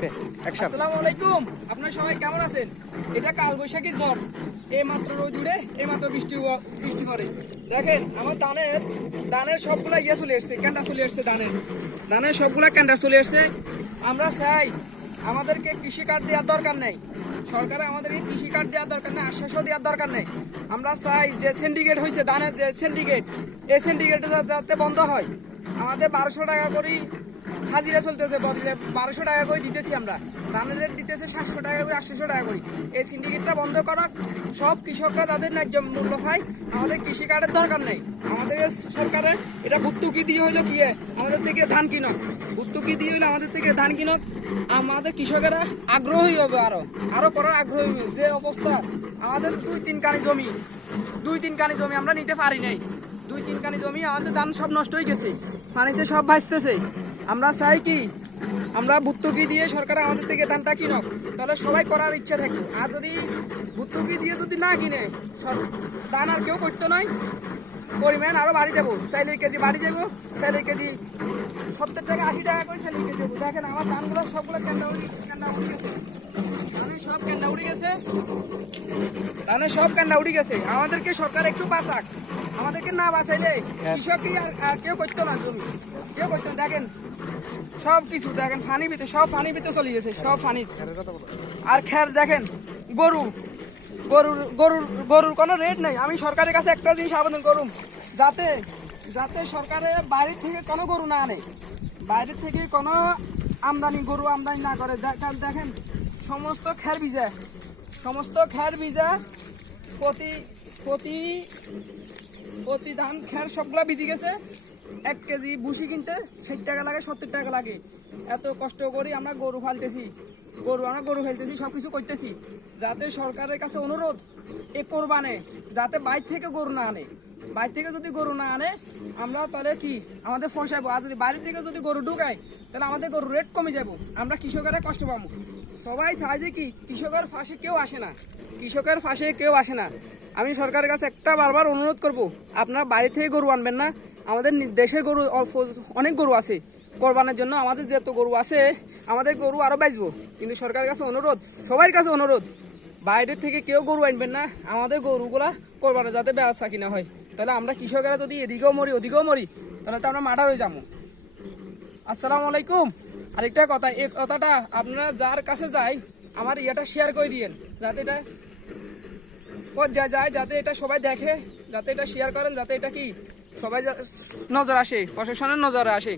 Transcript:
ওকে action. আসসালামু আলাইকুম, আপনারা সবাই কেমন আছেন? এটা কালবৈশাখী ঝড়, এই মাত্র রোদ উঠে এই মাত্র বৃষ্টি পড়ে। দেখেন আমার ধানের সবগুলা চলে এসছে, ক্যান্ডা চলে এসছে, ধানের সবগুলা ক্যান্ডা চলে এসছে। আমরা চাই আমাদেরকে কৃষি কার্ড দেওয়ার দরকার নেই, সরকারে আমাদেরকে কৃষি কার্ড দেওয়ার দরকার নেই, আশ্বাসও দেওয়ার দরকার নেই। আমরা চাই যে সিন্ডিকেট হয়েছে ধানের, যে সিন্ডিকেট, এই সিন্ডিকেট যাতে বন্ধ হয়। আমাদের 1200 টাকা করে হাজিরা চলতেছে, 1200 টাকা করে দিতেছি আমরা, ধানের রেট দিতেছে 700 টাকা করে, 800 টাকা করে। এই সিন্ডিকেটটা বন্ধ করা, সব কৃষকরা তাদের ন্যায্য মূল্য পায়। আমাদের কৃষি কার্ডের দরকার নেই, আমাদের সরকারের এটা ভর্তুকি দিয়ে হইলো কি আমাদের থেকে ধান কিনক, ভর্তুকি দিয়ে হইলো আমাদের থেকে ধান কিনক। আমাদের কৃষকেরা আগ্রহী হবে, আরো করার আগ্রহী হবে। যে অবস্থা আমাদের 2-3 কানি জমি আমরা নিতে পারি নাই, 2-3 কানি জমি আমাদের ধান সব নষ্ট হয়ে গেছে, পানিতে সব ভাসতেছে। আমরা চাই কি আমরা ভর্তুকি দিয়ে সরকার আমাদের থেকে ধানটা কিনক, তাহলে সবাই করার ইচ্ছা থাকবে। আর যদি ভর্তুকি দিয়ে যদি না কিনে ধান আর কেউ করতে নয়, পরিমাণ আরো বাড়ি যাবো, চাইলের কেজি বাড়ি যাবো, চাইলের কেজি 70 টাকা 80 টাকা করে চাইলের কেজি যাবো। দেখেন আমার ধানগুলো সবগুলো ক্যান্ডা উড়ে গেছে, ধানের সব ক্যান্ডা উড়ে গেছে, আমাদেরকে সরকার একটু বাঁচাক। আমাদেরকে না বাঁচাইলে কৃষকই আর কেউ করতো না, জমি কেউ করতো না। দেখেন সব কিছু দেখেন সব পানির ভিতরে চলে গেছে, সব পানি। আর খের দেখেন, গরুর কোনো রেট নেই। আমি সরকারের কাছে একটা জিনিস আবেদন করুম, যাতে সরকারে বাইরের থেকে কোনো গরু না আনে, বাইরের থেকে কোনো গরু আমদানি না করে। দেখেন সমস্ত খের ভিজা, প্রতি ধান খের সবগুলা ভিজে গেছে। 1 কেজি ভুসি কিনতে 60 টাকা লাগে, 70 টাকা লাগে। এত কষ্ট করি আমরা গরু ফেলতেছি, সবকিছু করতেছি। যাতে সরকারের কাছে অনুরোধ কোরবানে যাতে বাইরে থেকে গরু না আনে, বাইরে থেকে যদি গরু না আনে আমরা তাহলে কি আমাদের ফসাইবো। আর যদি বাইরে থেকে যদি গরু ঢুকায় তাহলে আমাদের গরুর রেট কমে যাবো, আমরা কৃষকেরা কষ্ট পাবো। সবাই চায় যে কি কৃষকের পাশে কেউ আসে না। আমি সরকারের কাছে একটা বারবার অনুরোধ করব, আপনারা বাইরে থেকে গরু আনবেন না। আমাদের দেশের গরু অনেক গরু আছে কোরবানের জন্য, আমাদের যত গরু আছে আমাদের গরু আরো বাঁচবো। কিন্তু সরকারের কাছে অনুরোধ, সবার কাছে অনুরোধ, বাইরের থেকে কেউ গরু আনবেন না। আমাদের গরুগুলা কোরবানে যাতে বেচা কিনা হয়, তাহলে আমরা কৃষকেরা যদি এদিকেও মরি ওদিকেও মরি তাহলে তো আমরা মার্ডার হয়ে যাবো। আসসালামু আলাইকুম। আরেকটা কথা, এই কথাটা আপনারা যার কাছে যায় আমার ইয়েটা শেয়ার করে দিয়েন, যাতে এটা পর্যায়ে যায়, যাতে এটা সবাই দেখে, যাতে এটা শেয়ার করেন, যাতে এটা কি সবাই নজর আসে, প্রশাসনের নজরে আসে।